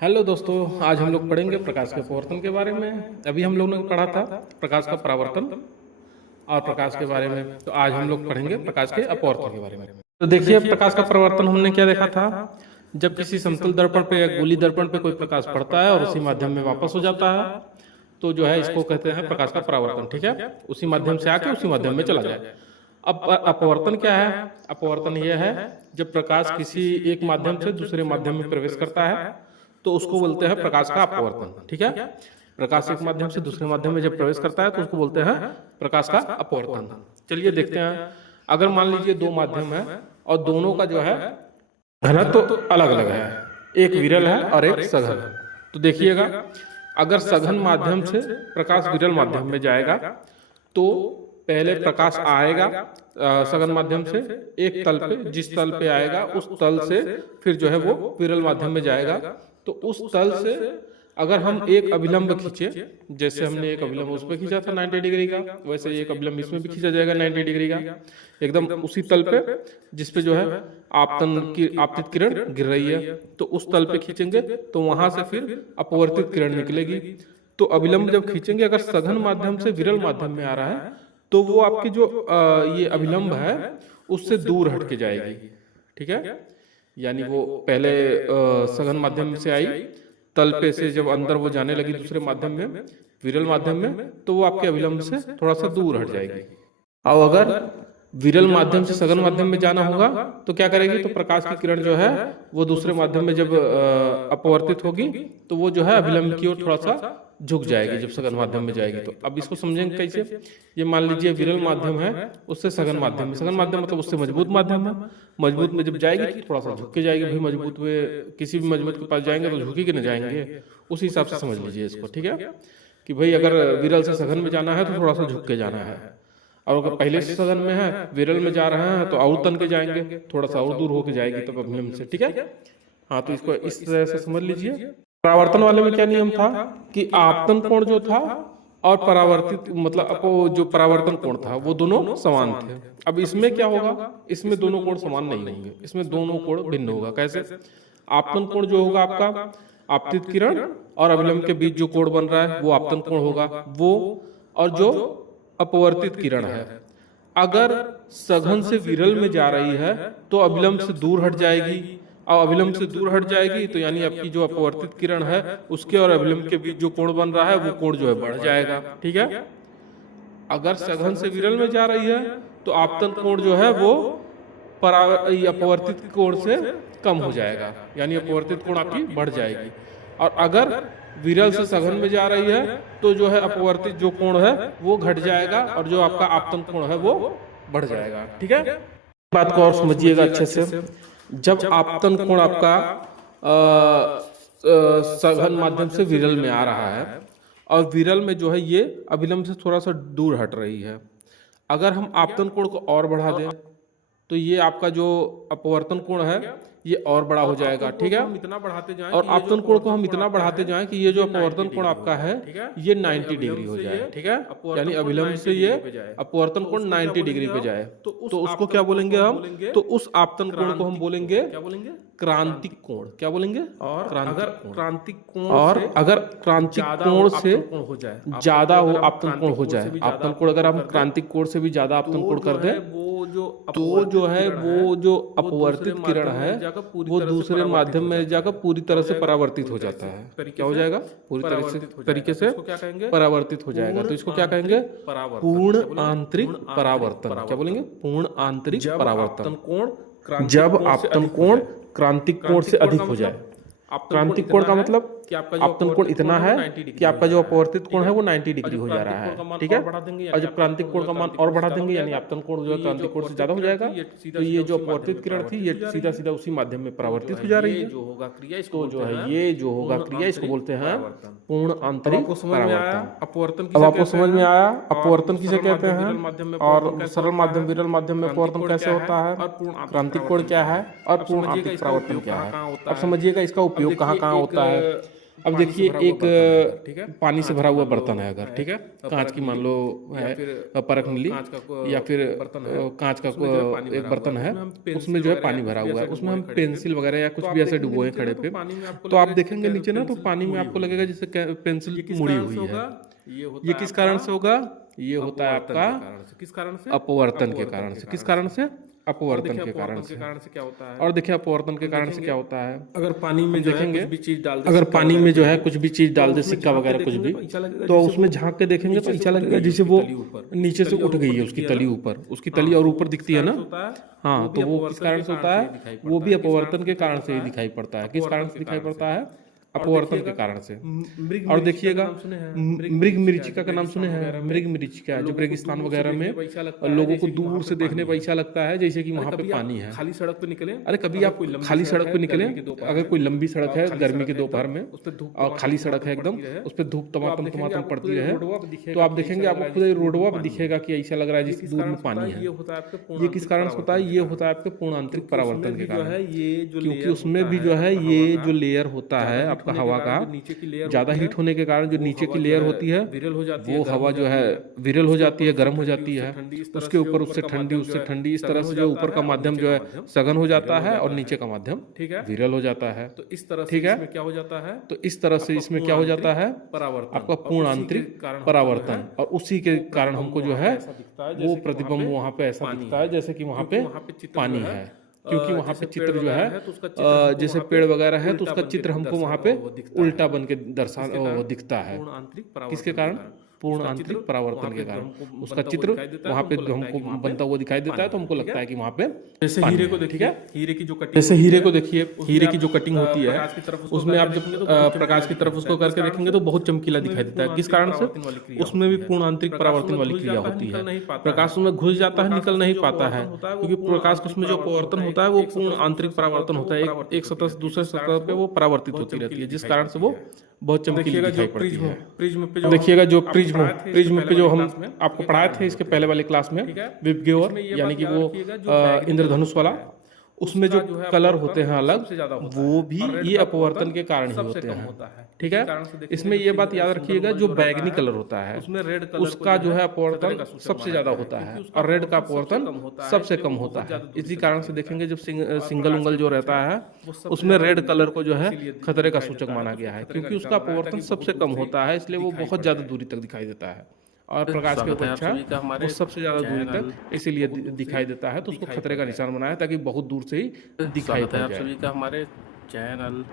Hello दोस्तों, आज हम लोग पढ़ेंगे प्रकाश के अपवर्तन के बारे में। अभी हम लोगों ने पढ़ा था प्रकाश का परावर्तन और प्रकाश के बारे में। तो आज हम लोग पढ़ेंगे प्रकाश के अपवर्तन के बारे में। तो देखिए, प्रकाश का परावर्तन हमने क्या देखा था। जब किसी समतल दर्पण पे या गोली दर्पण पे कोई प्रकाश पड़ता है और उसी माध्यम में वापस हो जाता है, तो जो है इसको कहते हैं प्रकाश का परावर्तन। ठीक है, उसी माध्यम से आके उसी माध्यम में चला जाए। अब अपवर्तन क्या है? अपवर्तन यह है जब प्रकाश किसी एक माध्यम से दूसरे माध्यम में प्रवेश करता है तो उसको बोलते हैं प्रकाश का अपवर्तन। ठीक है, प्रकाश एक माध्यम से दूसरे माध्यम में जब प्रवेश करता है तो उसको बोलते हैं प्रकाश का अपवर्तन। चलिए देखते हैं। अगर मान लीजिए दो माध्यम है और दोनों का जो है घनत्व तो अलग अलग है, एक विरल है और एक सघन। तो देखिएगा, अगर सघन माध्यम से प्रकाश विरल माध्यम में जाएगा तो पहले प्रकाश आएगा सघन माध्यम से एक तल पे, जिस तल पे आएगा उस तल से फिर जो है वो विरल माध्यम में जाएगा। तो उस तल से अगर हम एक अभिलंब खींचे, जैसे हमने एक अभिलंब उस पर खींचा था 90 डिग्री का, वैसे एक अभिलंब इसमें भी खींचा जाएगा 90 डिग्री का, एकदम उसी तल पे जिसपे जो है आपतित किरण गिर रही है। तो उस तल पे खींचेंगे तो वहां से फिर अपवर्तित किरण निकलेगी। तो अभिलंब जब खींचेंगे, अगर सघन माध्यम से विरल माध्यम में आ रहा है तो वो आपकी जो ये अभिलंब है उससे दूर हट के जाएगी। ठीक है, यानी वो पहले सघन माध्यम से आई, तल पे से जब अंदर वो जाने लगी दूसरे माध्यम में, विरल माध्यम में, तो वो आपके अभिलंब से थोड़ा सा दूर हट जाएगी। और अगर विरल माध्यम से सघन माध्यम में जाना होगा तो क्या करेगी? तो प्रकाश की किरण जो है वो दूसरे माध्यम में जब अपवर्तित होगी तो वो जो है अभिलंब की ओर थोड़ा सा झुक जाएगी जब सघन माध्यम में जाएगी। तो अब इसको समझेंगे कैसे। ये मान लीजिए विरल माध्यम है, उससे सघन माध्यम में, सघन माध्यम मतलब उससे मजबूत माध्यम है, मजबूत में जब जाएगी तो थोड़ा सा झुक के जाएगी। भाई मजबूत में किसी भी मजबूत के पास जाएंगे तो झुकी के न जाएंगे, उसी हिसाब से समझ लीजिए इसको। ठीक है, कि भाई अगर विरल से सघन में जाना है तो थोड़ा सा झुक के जाना है, और अगर पहले से सघन में है विरल में जा रहे हैं तो और तन के जाएंगे, थोड़ा सा और दूर होके जाएगी तब अभिलंब से। ठीक है, हाँ, तो इसको इस तरह से समझ लीजिए। परावर्तन वाले में क्या नियम था कि आपतन कोण जो था और परावर्तित मतलब जो परावर्तन कोण था वो दोनों समान थे। अब इसमें क्या होगा? इसमें दोनों कोण समान नहीं होंगे, इसमें दोनों कोण भिन्न होगा। कैसे? आपतन कोण जो होगा आपका, आपतित किरण और अभिलंब के बीच जो कोण बन रहा है वो आपतन कोण होगा वो, और जो अपवर्तित किरण है अगर सघन से विरल में जा रही है तो अभिलंब से दूर हट जाएगी, और अभिलंब से दूर हट जाएगी तो यानी आपकी जो अपवर्तित किरण है उसके और अभिलंब के बीच जो कोण बन रहा है वो कोण जो है बढ़ जाएगा। ठीक है, अगर सघन से विरल में जा रही है तो आपतन कोण जो है वो अपवर्तित कोण से कम हो जाएगा, यानी अपवर्तित कोण आपकी बढ़ जाएगी। और अगर विरल से सघन में जा रही है तो जो है अपवर्तित जो कोण है वो घट जाएगा और जो आपका आपतन कोण है वो बढ़ जाएगा। ठीक है, बात को और समझिएगा अच्छे से। जब आपतन कोण आपका सघन माध्यम से विरल में आ रहा है और विरल में जो है ये अभिलंब से थोड़ा सा दूर हट रही है, अगर हम आपतन कोण को और बढ़ा दें तो ये आपका जो अपवर्तन कोण है ये और बड़ा हो जाएगा। ठीक है, इतना बढ़ाते जाएं और आपतन कोण को हम इतना बढ़ाते जाएं कि ये जो अपवर्तन कोण आपका है ये 90 डिग्री हो जाए। ठीक है, यानी अभिलंब से ये अपवर्तन कोण 90 डिग्री पे जाए तो उसको क्या बोलेंगे हम? तो उस आपतन कोण को हम बोलेंगे क्रांतिक कोण। क्या बोलेंगे? और क्रांतिक कोण, और अगर क्रांतिक कोण से ज्यादा हो आपतन कोण हो जाए, आपतन कोण अगर हम क्रांतिक कोण से भी ज्यादा आपतन कोण कर दें तो जो है वो जो अपवर्तित किरण है वो दूसरे माध्यम में जाकर पूरी तरह से परावर्तित हो जाता है। क्या हो जाएगा? पूरी तरह से तरीके से परावर्तित हो जाएगा। तो इसको क्या कहेंगे? पूर्ण आंतरिक परावर्तन। क्या बोलेंगे? पूर्ण आंतरिक परावर्तन कोण, जब आपतन कोण क्रांतिक कोण से अधिक हो जाए। क्रांतिक कोण का मतलब कि आपका आपतन कोण इतना है कि आपका जो अपवर्तित कोण है वो 90 डिग्री हो जा रहा है। ठीक है, और जब क्रांतिक कोण का मान और बढ़ा देंगे यानी आपतन कोण जो है क्रांतिक कोण से ज्यादा हो जाएगा तो ये जो अपवर्तित किरण थी ये सीधा सीधा उसी माध्यम में परावर्तित हो जा रही है। जो होगा क्रिया इसको जो है ये जो होगा क्रिया इसको बोलते हैं पूर्ण आंतरिक परावर्तन। अपवर्तन अब आपको समझ में आया अपवर्तन किसे कहते हैं और सरल माध्यम विरल माध्यम में अपवर्तन कैसे होता है, क्रांतिक कोण क्या है और पूर्ण आंतरिक परावर्तन क्या है। अब समझिएगा इसका उपयोग कहाँ कहाँ होता है। अब देखिए एक पानी से भरा हुआ बर्तन है अगर, ठीक है, कांच की मान लो है परख नीली या फिर कांच का एक बर्तन है, उसमें जो है पानी भरा हुआ है, उसमें हम पेंसिल वगैरह या कुछ भी ऐसे डुबोए खड़े पे, तो आप देखेंगे नीचे ना, तो पानी में आपको लगेगा जैसे पेंसिल मुड़ी हुई है। ये किस कारण से होगा? ये होता है आपका किस कारण से? अपवर्तन के कारण से। किस कारण से? अपवर्तन के कारण से। क्या होता है? और देखिए अपवर्तन के कारण से क्या होता है, अगर पानी में जो है देखेंगे कुछ भी चीज डाल दे, अगर पानी में जो है कुछ भी चीज डाल दे, सिक्का वगैरह कुछ भी, तो उसमें झांक के देखेंगे तो ऐसा लगेगा जैसे वो नीचे से उठ गई है, उसकी तली ऊपर, उसकी तली और ऊपर दिखती है ना। हाँ, तो वो किस कारण से होता है? वो भी अपवर्तन के कारण से ही दिखाई पड़ता है। किस कारण से दिखाई पड़ता है? अपवर्तन के कारण से। और देखिएगा मृग मरीचिका का नाम सुने हैं? मृग मरीचिका जो रेगिस्तान वगैरह में लोगों को दूर से देखने पर ऐसा लगता है जैसे कि वहां पे पानी है। खाली सड़क पे निकले, अरे कभी आप खाली सड़क पे निकले, अगर कोई लंबी सड़क है गर्मी के दोपहर में और खाली सड़क है एकदम, उस पर धूप तमातम तमातम पड़ती रहे, तो आप देखेंगे आपको खुद रोडवा पे दिखेगा कि ऐसा लग रहा है जिस दूर में पानी है। ये किस कारण से होता है? ये होता है आपके पूर्ण आंतरिक परावर्तन के कारण, क्योंकि उसमें भी जो है ये जो लेयर होता है आपका हवा का, ज्यादा हीट होने के कारण जो नीचे की लेयर होती है वो हवा जो है विरल हो जाती है, गर्म हो जाती है, उसके ऊपर उससे ठंडी, उससे ठंडी, इस तरह से जो ऊपर का माध्यम जो है सघन हो जाता है और नीचे का माध्यम विरल हो जाता है। तो इस तरह ठीक है, क्या हो जाता है? तो इस तरह से इसमें क्या हो जाता है? आपका पूर्ण आंतरिक परावर्तन, और उसी के कारण हमको जो है वो प्रतिबिंब वहां पे ऐसा दिखता है जैसे कि वहां पे पानी है, क्योंकि वहां पे चित्र जो है जैसे पेड़ वगैरह है तो उसका चित्र हमको वहां पे उल्टा बन के दिखता है। किसके कारण? पूर्ण आंतरिक परावर्तन के कारण उसका चित्र वहां पे हमको बनता हुआ दिखाई देता है, तो हमको लगता है कि वहां पे जैसे हीरे को देखिए, हीरे की जो कटिंग, जैसे हीरे को देखिए, हीरे की जो कटिंग होती है उसमें आप जब प्रकाश की तरफ उसको करके देखेंगे तो बहुत चमकीला दिखाई देता है। किस कारण से? उसमें भी पूर्ण आंतरिक परावर्तन वाली क्रिया होती है। प्रकाश उसमें घुस जाता है, निकल नहीं पाता है, क्योंकि प्रकाश उसमें जो परावर्तन होता है वो पूर्ण आंतरिक परावर्तन होता है, एक सतह से दूसरे सतह पे वो परावर्तित होती रहती है, जिस कारण से वो बहुत चमकीली दिखाई पड़ती है। प्रिज्म पे देखिएगा जो प्रिज्म पे जो हम आपको पढ़ाए थे इसके पहले वाले क्लास में, विबग्योर यानी कि वो इंद्रधनुष वाला, उसमें जो कलर होते हैं अलग, वो भी ये अपवर्तन के कारण ही होते हैं। ठीक है, इसमें ये बात याद रखिएगा, जो बैगनी कलर होता है उसका जो है अपवर्तन सबसे ज्यादा होता है और रेड का अपवर्तन सबसे कम होता है। इसी कारण से देखेंगे जब सिंगल उंगल जो रहता है उसमें रेड कलर को जो है खतरे का सूचक माना गया है, क्योंकि उसका अपवर्तन सबसे कम होता है, इसलिए वो बहुत ज्यादा दूरी तक दिखाई देता है। और प्रकाश के अपेक्षा वो सबसे ज्यादा दूरी तक इसीलिए दिखाई देता है, तो उसको खतरे का निशान बनाया ताकि बहुत दूर से ही दिखाई पड़ जाए। आप सभी का हमारे चैनल